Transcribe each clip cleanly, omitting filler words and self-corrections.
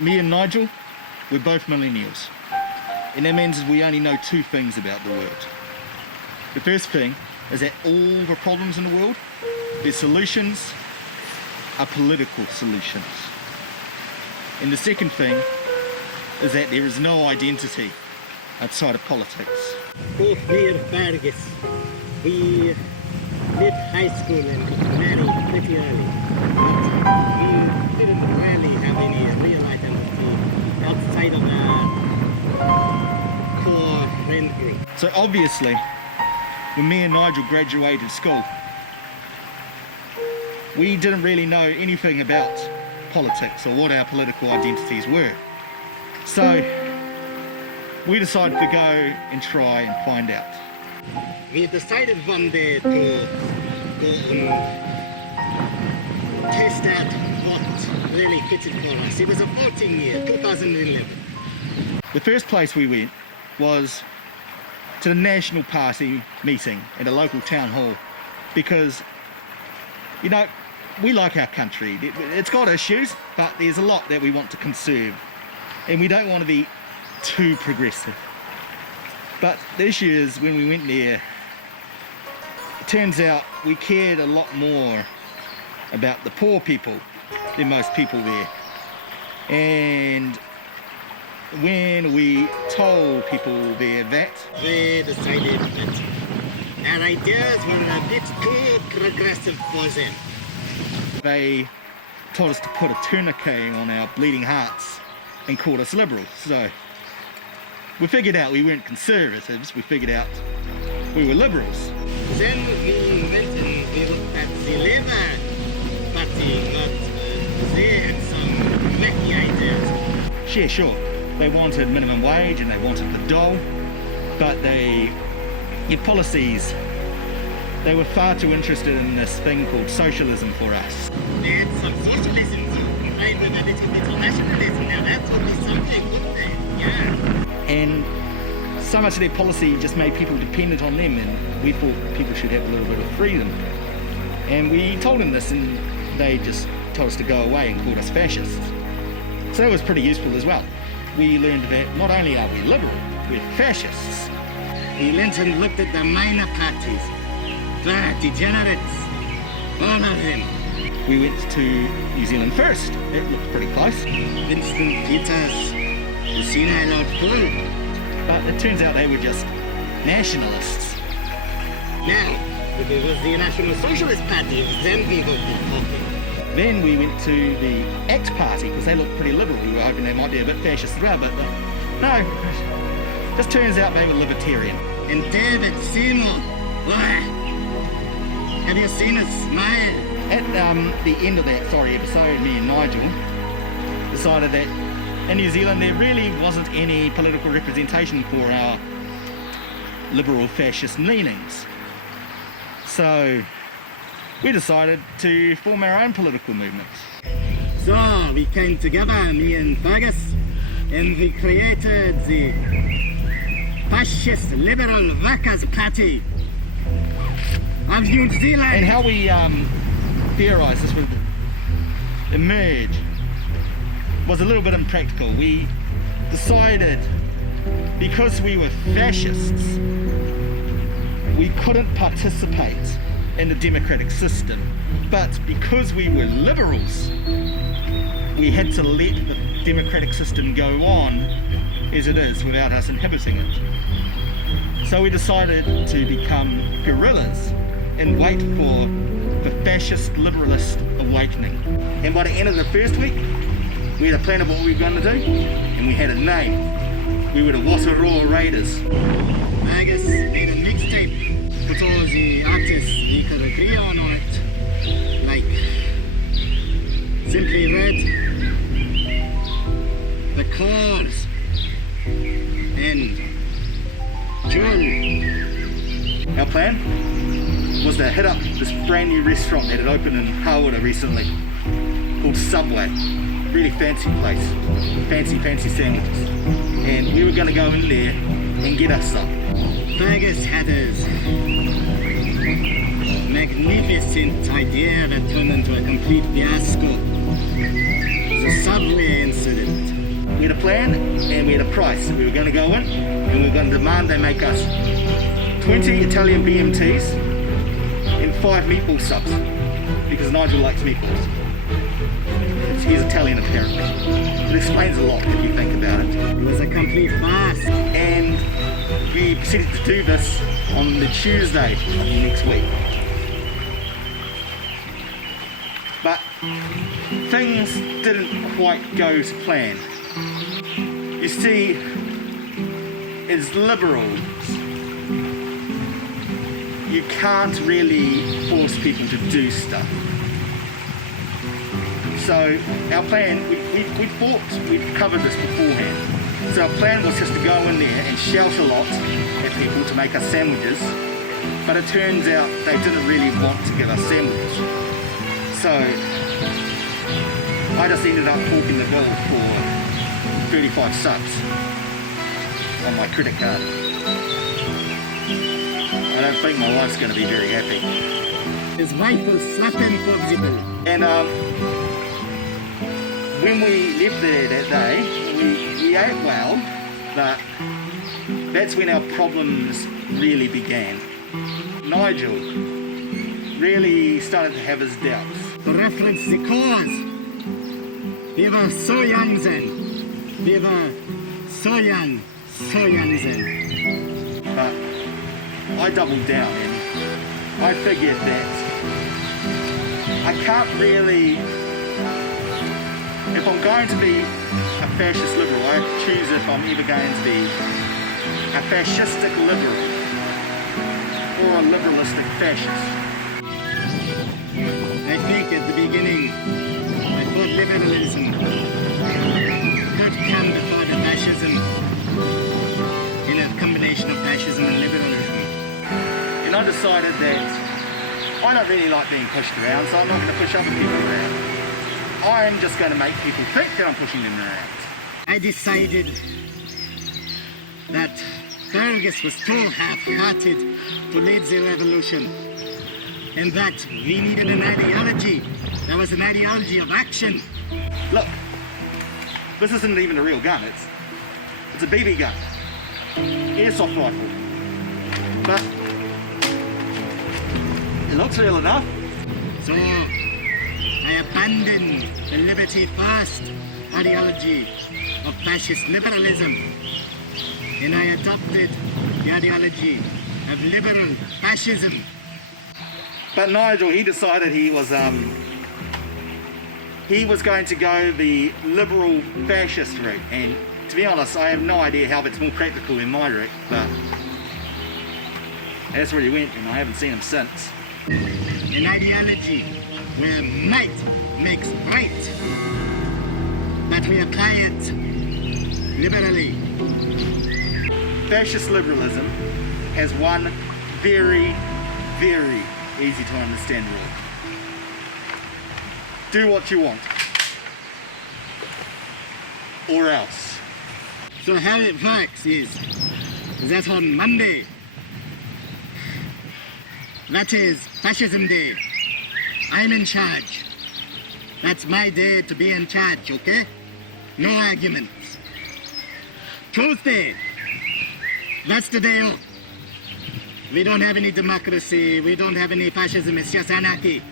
Me and Nigel, we're both millennials. And that means we only know two things about the world. The first thing is that all the problems in the world, their solutions are political solutions. And the second thing is that there is no identity outside of politics. Both me and Fergus, we did high school and married pretty early. But we didn't really have any real identity outside of our core friend group. So obviously, when me and Nigel graduated school, we didn't really know anything about politics or what our political identities were. So we decided to go and try and find out. We decided one day to go and test out what really fitted for us. It was a 14 year, 2011. The first place we went was to the National Party meeting at a local town hall because, you know, we like our country. It's got issues, but there's a lot that we want to conserve. And we don't want to be too progressive. But the issue is, when we went there, it turns out we cared a lot more about the poor people than most people there. And when we told people there that, they decided that our ideas were a bit too progressive for them. They told us to put a tourniquet on our bleeding hearts and called us liberals. So we figured out we weren't conservatives, we figured out we were liberals. Then we went and we looked at the Labour Party, but they had some wacky ideas. Yeah, sure. They wanted minimum wage and they wanted the dole, but their policies, they were far too interested in this thing called socialism for us. They had some socialism combined with a little bit of nationalism. Now that would be something, wouldn't they? Yeah. And so much of their policy just made people dependent on them, and we thought people should have a little bit of freedom. And we told them this, and they just told us to go away and called us fascists. So that was pretty useful as well. We learned that not only are we liberal, we're fascists. We went and looked at the minor parties, the degenerates, all of them. We went to New Zealand first. It looked pretty close. Winston Peters, Lucina Lord Full. But it turns out they were just nationalists. Now, if it was the National Socialist Party, then we would be talking. Then we went to the ACT Party because they looked pretty liberal. We were hoping they might be a bit fascist as well, but no. Just turns out they were libertarian. And David Seymour, why? Have you seen his smile? At the end of that episode, me and Nigel decided that in New Zealand there really wasn't any political representation for our liberal fascist leanings. So we decided to form our own political movement. So we came together, me and Fergus, and we created the Fascist Liberal Workers' Party of New Zealand. And how we theorised this would emerge was a little bit impractical. We decided, because we were fascists, we couldn't participate in the democratic system, but because we were liberals, we had to let the democratic system go on as it is without us inhibiting it. So we decided to become guerrillas and wait for the fascist liberalist awakening. And by the end of the first week, we had a plan of what we were going to do, and we had a name. We were the Wataroa Raiders. Fergus made a mixtape, put all the artists we could agree on it, like Simply Red, The Cause, and Jewel. Our plan was to hit up this brand new restaurant that had opened in Hawera recently called Subway. Really fancy place, fancy sandwiches. And we were going to go in there and get us some. Fergus had his magnificent idea that turned into a complete fiasco. The Subway incident. plan and we had a price. We were going to go in and we were going to demand they make us 20 Italian BMTs and 5 meatball subs because Nigel likes meatballs. He's Italian apparently. It explains a lot if you think about it. It was a complete farce. And we proceeded to do this on the Tuesday of the next week. But things didn't quite go to plan. You see, as liberals, you can't really force people to do stuff. So our plan, we thought we'd covered this beforehand. So our plan was just to go in there and shout a lot at people to make us sandwiches. But it turns out they didn't really want to give us sandwiches. So I just ended up forking the bill for 35 subs on my credit card. I don't think my wife's going to be very happy. His wife will slap him for the bill. And when we left there that day, we ate well, but that's when our problems really began. Nigel really started to have his doubts. To reference the cause, we were so young then. We were so young then. But I doubled down and I figured that I can't really, if I'm going to be a fascist liberal, I have to choose if I'm either going to be a fascistic liberal or a liberalistic fascist. I think at the beginning, I thought liberalism could come before the fascism, in a combination of fascism and liberalism. And I decided that I don't really like being pushed around, so I'm not going to push other people around. I'm just going to make people think that I'm pushing them around. I decided that Fergus was too half-hearted to lead the revolution, and that we needed an ideology. There was an ideology of action. Look, this isn't even a real gun, it's a BB gun, airsoft rifle, but it looks real enough. So I abandoned the liberty first ideology of fascist liberalism, and I adopted the ideology of liberal fascism. But Nigel, he decided he was going to go the liberal fascist route, and to be honest, I have no idea how that's more practical than my route, but that's where he went, and I haven't seen him since. An ideology where might makes right, but we apply it liberally. Fascist liberalism has one very, very easy to understand rule. Do what you want, or else. So how it works is that on Monday, that is Fascism Day, I'm in charge. That's my day to be in charge, okay? No arguments. Tuesday, that's the day off. We don't have any democracy, we don't have any fascism, it's just anarchy.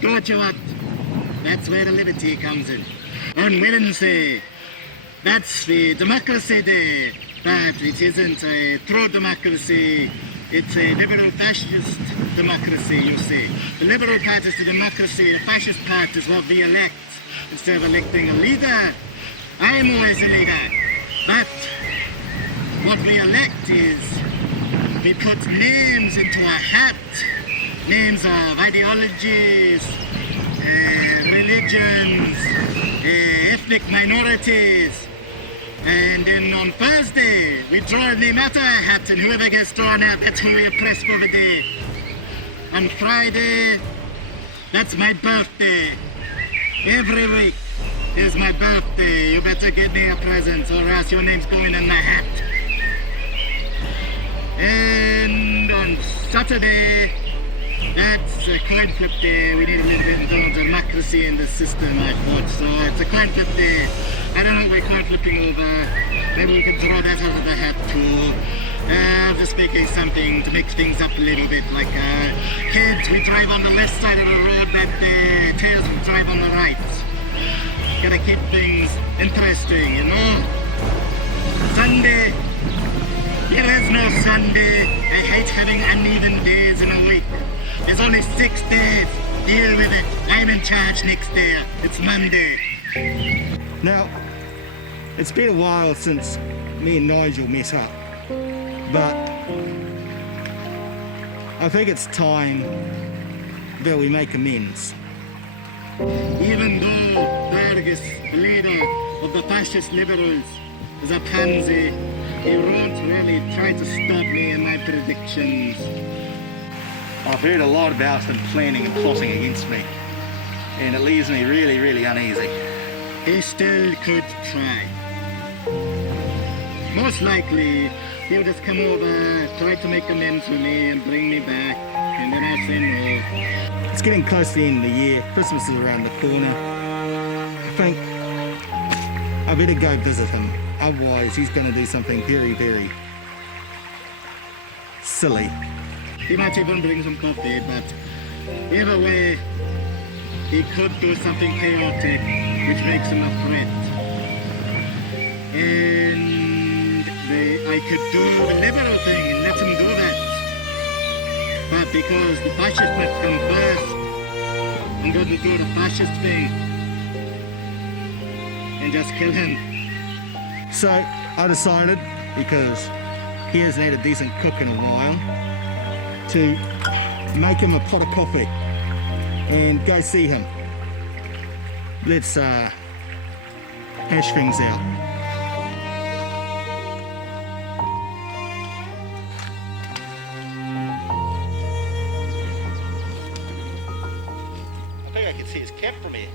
Do what you want. That's where the liberty comes in. On Wednesday, that's the democracy day, but it isn't a true democracy. It's a liberal fascist democracy, you see. The liberal part is the democracy, the fascist part is what we elect. Instead of electing a leader, I am always a leader. But what we elect is we put names into a hat, names of ideologies, religions, ethnic minorities. And then on Thursday, we draw a name out of a hat, and whoever gets drawn out, that's who we oppress for the day. On Friday, that's my birthday. Every week is my birthday. You better get me a present, or else your name's going in my hat. And on Saturday, that's a coin flip day. We need a little bit of democracy in the system, I thought. So it's a coin flip day. I don't know what we're quite looking over. Maybe we could throw that out of the hat too. Just making something to mix things up a little bit. Like kids, we drive on the left side of the road, that tails will drive on the right. Gotta keep things interesting, you know? Sunday. There is no Sunday. I hate having uneven days in a week. There's only 6 days. Deal with it. I'm in charge next day. It's Monday. Now, it's been a while since me and Nigel met up, but I think it's time that we make amends. Even though Fergus, the leader of the fascist liberals, is a pansy, he won't really try to stop me in my predictions. I've heard a lot about him planning and plotting against me, and it leaves me really, really uneasy. He still could try. Most likely, he'll just come over, try to make amends with me and bring me back, and then I'll say no. It's getting close to the end of the year. Christmas is around the corner. I think I better go visit him. Otherwise, he's going to do something very, very silly. He might even bring some coffee, but either way, he could do something chaotic, which makes him a threat. And I could do the liberal thing and let him do that. But because the fascists must come first, I'm going to do the fascist thing and just kill him. So I decided, because he hasn't had a decent cook in a while, to make him a pot of coffee and go see him. Let's hash things out. I think I can see his cap from here.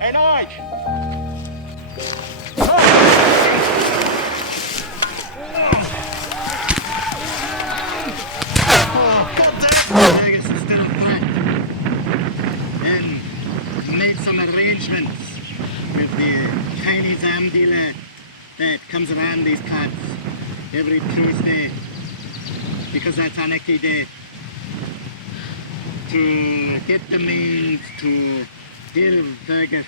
Hey, Nige! Fergus is still a threat. And made some arrangements with the Chinese arm dealer that comes around these parts every Tuesday, because that's Anarchy Day, to get the means to deal with Fergus.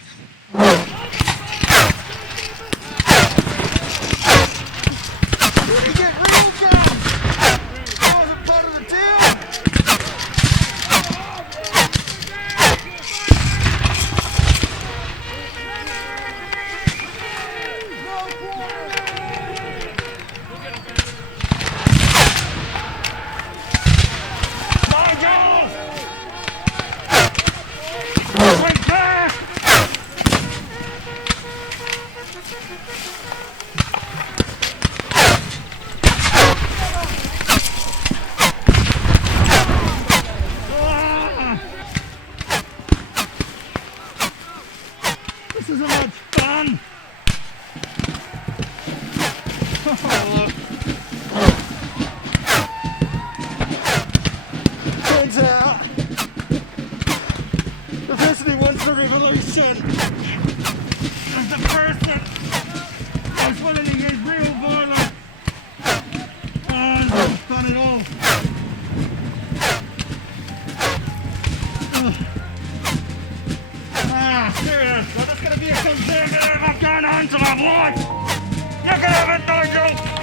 This isn't much fun! Turns out, the person who wants the revolution is the person who's willing to get real violent. And not fun at all. Serious. I'm just gonna be a conservative. I'm going on to my life. You can have it, Nigel.